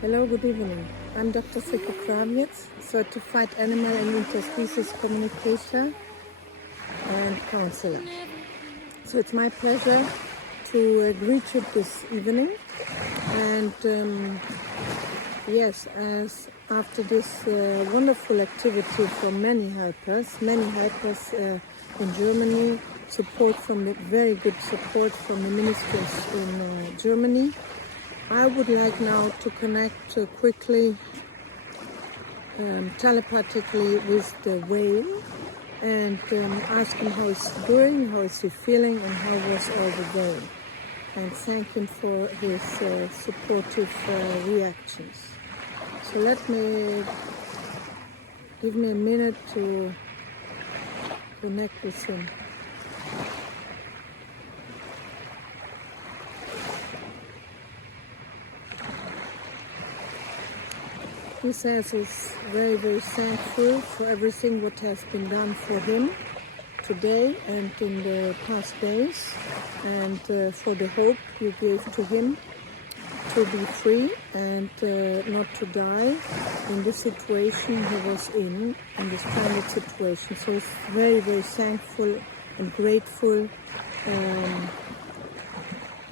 Hello, good evening. I'm Dr. Silke Krawietz, certified animal and interspecies communicator and counselor. So it's my pleasure to greet you this evening. And yes, as after this wonderful activity from many helpers in Germany, very good support from the ministers in Germany, I would like now to connect quickly, telepathically with the whale and ask him how he's doing, how is he feeling, and how was all the day. And thank him for his supportive reactions. So give me a minute to connect with him. He says he's very, very thankful for everything what has been done for him today and in the past days, and for the hope you gave to him to be free and not to die in the situation he was in this stranded situation. So he's very, very thankful and grateful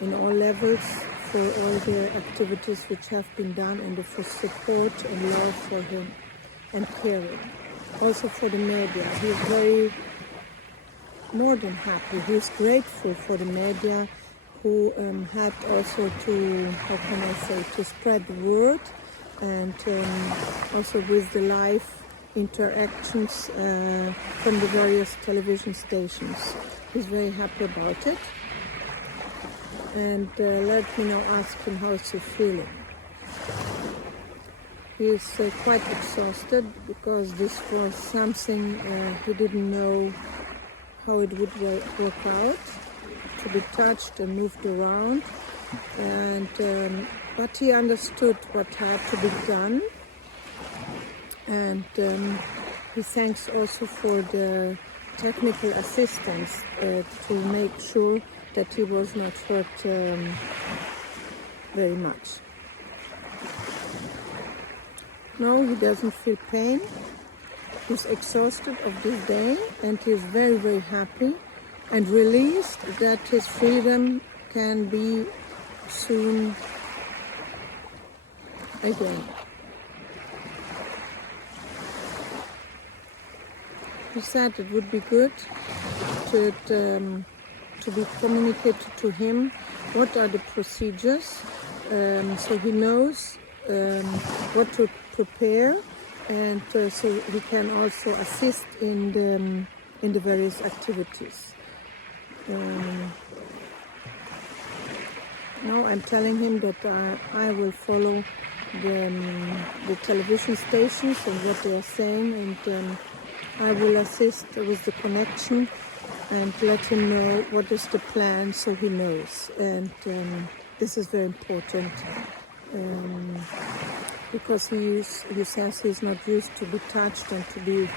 in all levels for all the activities which have been done and for support and love for him and caring. Also for the media, he is very more than happy. He is grateful for the media who helped also to, to spread the word, and also with the live interactions from the various television stations. He's very happy about it. And let me now ask him how he's feeling. He is quite exhausted because this was something he didn't know how it would work out, to be touched and moved around. And but he understood what had to be done. And he thanks also for the technical assistance to make sure that he was not hurt very much. No, he doesn't feel pain. He's exhausted of this day, and he's very, very happy and released that his freedom can be soon again. He said it would be good to be communicated to him what are the procedures, so he knows what to prepare, and so he can also assist in the various activities. Now I'm telling him that I will follow the television stations and what they are saying, and I will assist with the connection and let him know what is the plan, so he knows. And this is very important because he says he's not used to be touched and to be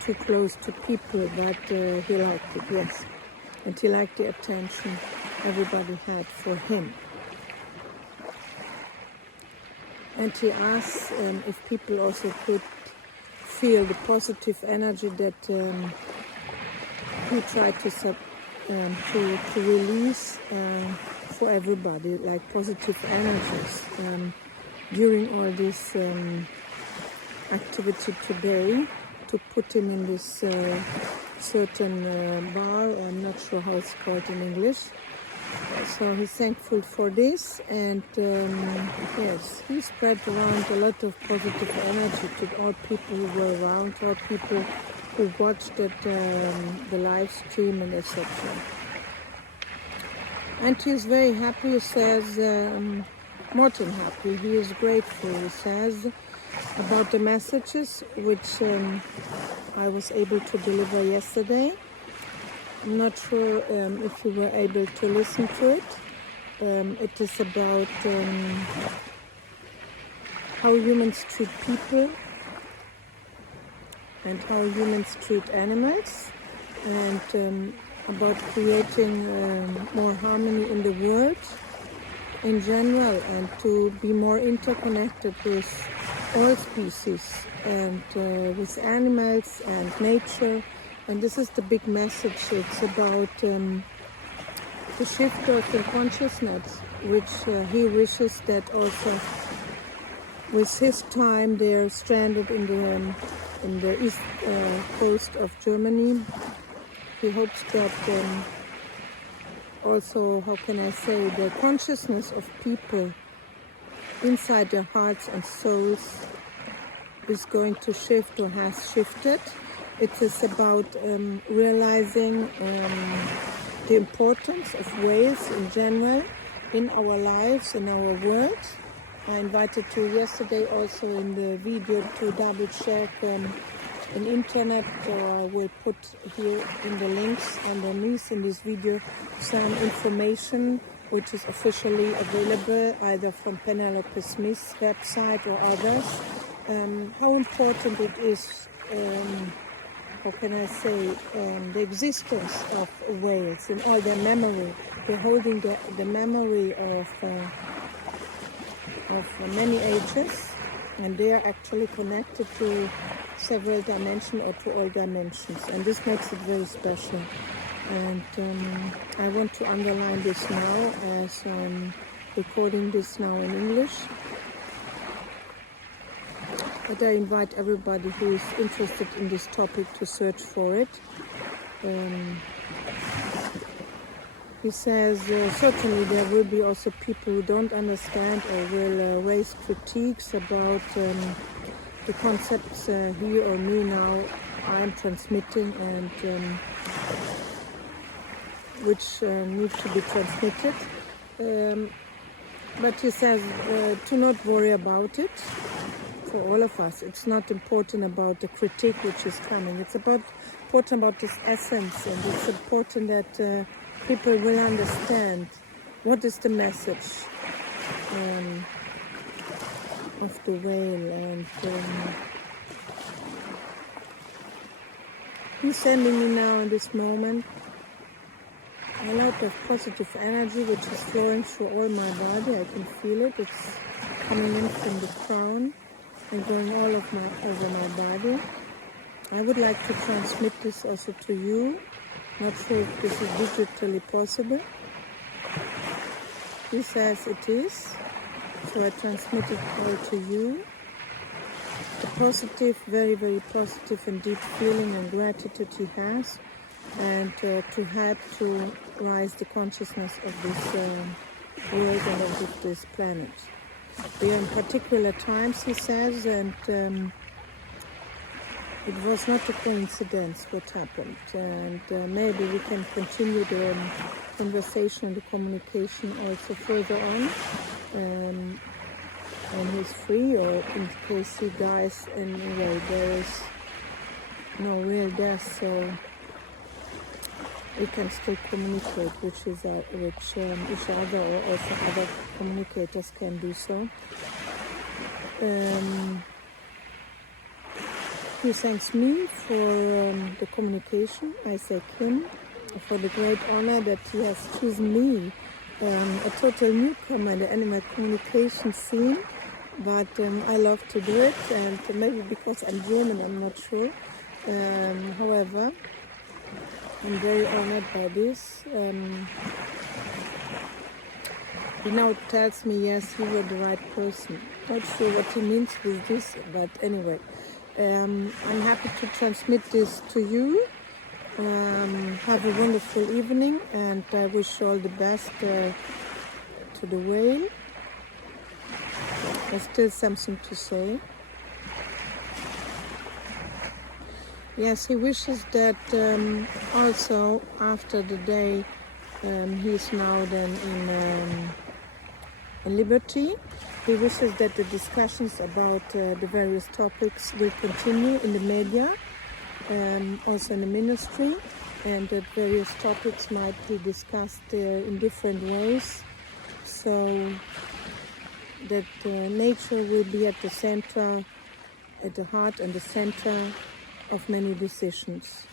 too close to people, but he liked it, yes. And he liked the attention everybody had for him. And he asks if people also could feel the positive energy that he tried to release for everybody, like positive energies during all this activity today, to put him in this certain bar. I'm not sure how it's called in English. So he's thankful for this, and yes, he spread around a lot of positive energy to all people who were around, all people who watched the live stream and etc. And he's very happy. He says, more than happy. He is grateful, he says, about the messages which I was able to deliver yesterday. I'm not sure if you were able to listen to it. It is about how humans treat people and how humans treat animals, and about creating more harmony in the world, in general, and to be more interconnected with all species and with animals and nature. And this is the big message. It's about the shift of the consciousness, which he wishes that also with his time they're stranded in the east coast of Germany. He hopes that also, how can I say, the consciousness of people inside their hearts and souls is going to shift or has shifted. It is about realizing the importance of whales in general in our lives, in our world. I invited you yesterday also in the video to double check an internet. I will put here in the links underneath in this video some information which is officially available either from Penelope Smith's website or others. How important it is, how can I say, the existence of whales in all their memory. They're holding the memory of many ages, and they are actually connected to several dimensions or to all dimensions, and this makes it very special. And I want to underline this now as I'm recording this now in English. But I invite everybody who is interested in this topic to search for it. He says certainly there will be also people who don't understand or will raise critiques about the concepts he or me now I am transmitting and which need to be transmitted. But he says to not worry about it. For all of us, it's not important about the critique which is coming. It's important about this essence, and it's important that people will understand what is the message of the whale. And he's sending me now in this moment a lot of positive energy which is flowing through all my body. I can feel it. It's coming in from the crown and going all over my body. I would like to transmit this also to you. Not sure if this is digitally possible. He says it is, so I transmit it all to you. The positive, very, very positive and deep feeling and gratitude he has, and to help to rise the consciousness of this world and of this planet. We are in particular times, he says, and it was not a coincidence what happened. And maybe we can continue the conversation, the communication also further on. And he's free, or in case he dies anyway, there is no real death, so we can still communicate, which each other or also other communicators can do so. He thanks me for the communication. I thank him for the great honor that he has chosen me, a total newcomer in the animal communication scene, but I love to do it, and maybe because I'm German, I'm not sure. However, I'm very honored by this. He now tells me, yes, you were the right person. Not sure what he means with this, but anyway. I'm happy to transmit this to you. Have a wonderful evening, and I wish all the best to the whale. There's still something to say. Yes, he wishes that also after the day he's now then in liberty. He wishes that the discussions about the various topics will continue in the media, also in the ministry, and that various topics might be discussed in different ways, so that nature will be at the center, at the heart and the center of many decisions.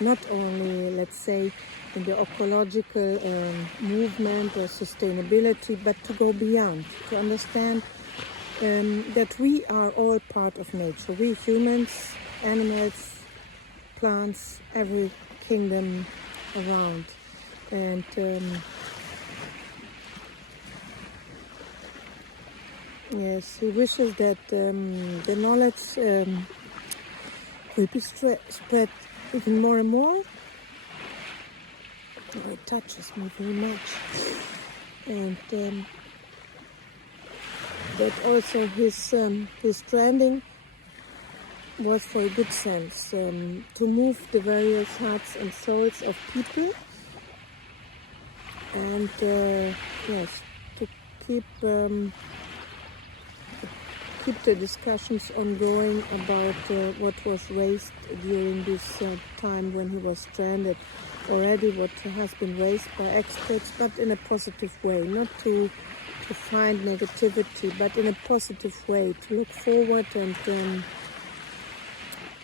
not only, let's say, in the ecological movement or sustainability, but to go beyond, to understand that we are all part of nature. We humans, animals, plants, every kingdom around. And yes, he wishes that the knowledge will be spread even more and more. Oh, it touches me very much. And that also his stranding was for a good sense, to move the various hearts and souls of people, and yes, to keep the discussions ongoing about what was raised during this time when he was stranded. Already what has been raised by experts, but in a positive way, not to find negativity, but in a positive way, to look forward and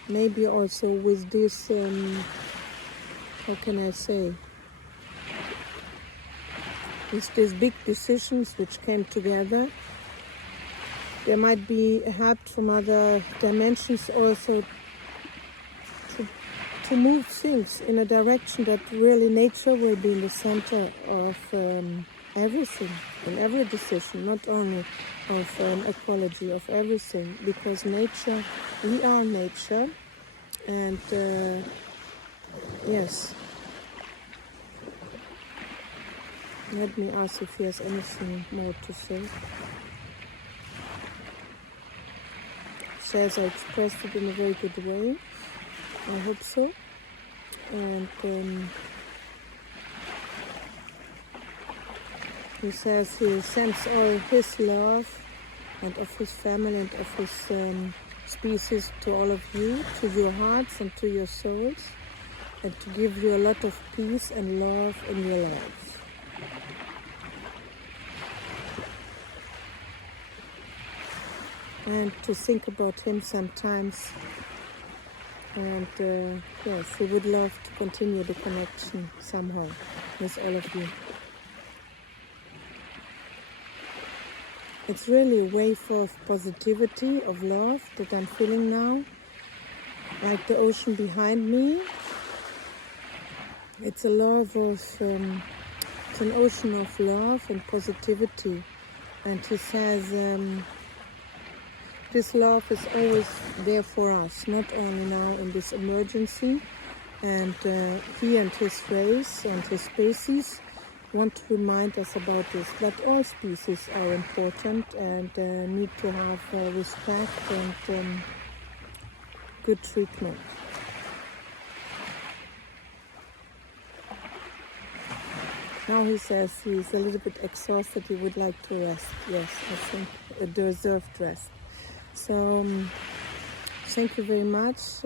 maybe also with this, how can I say, with these big decisions which came together, there might be help from other dimensions also to move things in a direction that really nature will be in the center of everything, in every decision, not only of ecology, of everything, because nature, we are nature, and yes. Let me ask if he has anything more to say. Says I expressed it in a very good way. I hope so. And he says he sends all his love and of his family and of his species to all of you, to your hearts and to your souls, and to give you a lot of peace and love in your lives. And to think about him sometimes. And yes, we would love to continue the connection somehow with all of you. It's really a wave of positivity, of love that I'm feeling now. Like the ocean behind me. It's a love of, it's an ocean of love and positivity. And he says, this love is always there for us, not only now in this emergency. And he and his race and his species want to remind us about this, that all species are important and need to have respect and good treatment. Now he says he's a little bit exhausted, he would like to rest. Yes, I think a deserved rest. So, thank you very much,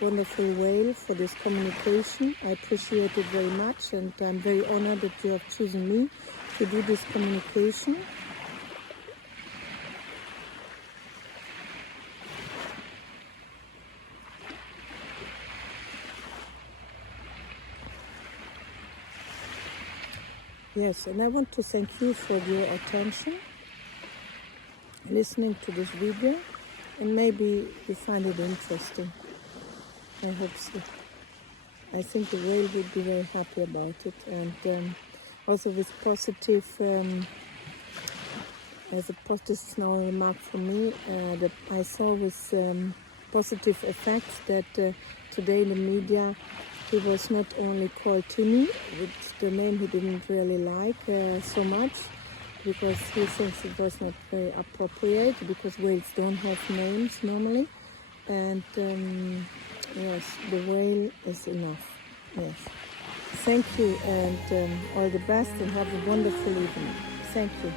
wonderful whale, for this communication. I appreciate it very much, and I'm very honored that you have chosen me to do this communication. Yes, and I want to thank you for your attention, listening to this video, and maybe you find it interesting. I hope so. I think the whale would be very happy about it, and also with positive, as a positive now remark for me, that I saw with positive effects that today in the media he was not only called Timmy, with the name he didn't really like so much, because he thinks it was not very appropriate, because whales don't have names normally. And yes, the whale is enough. Yes. Thank you, and all the best, and have a wonderful evening. Thank you.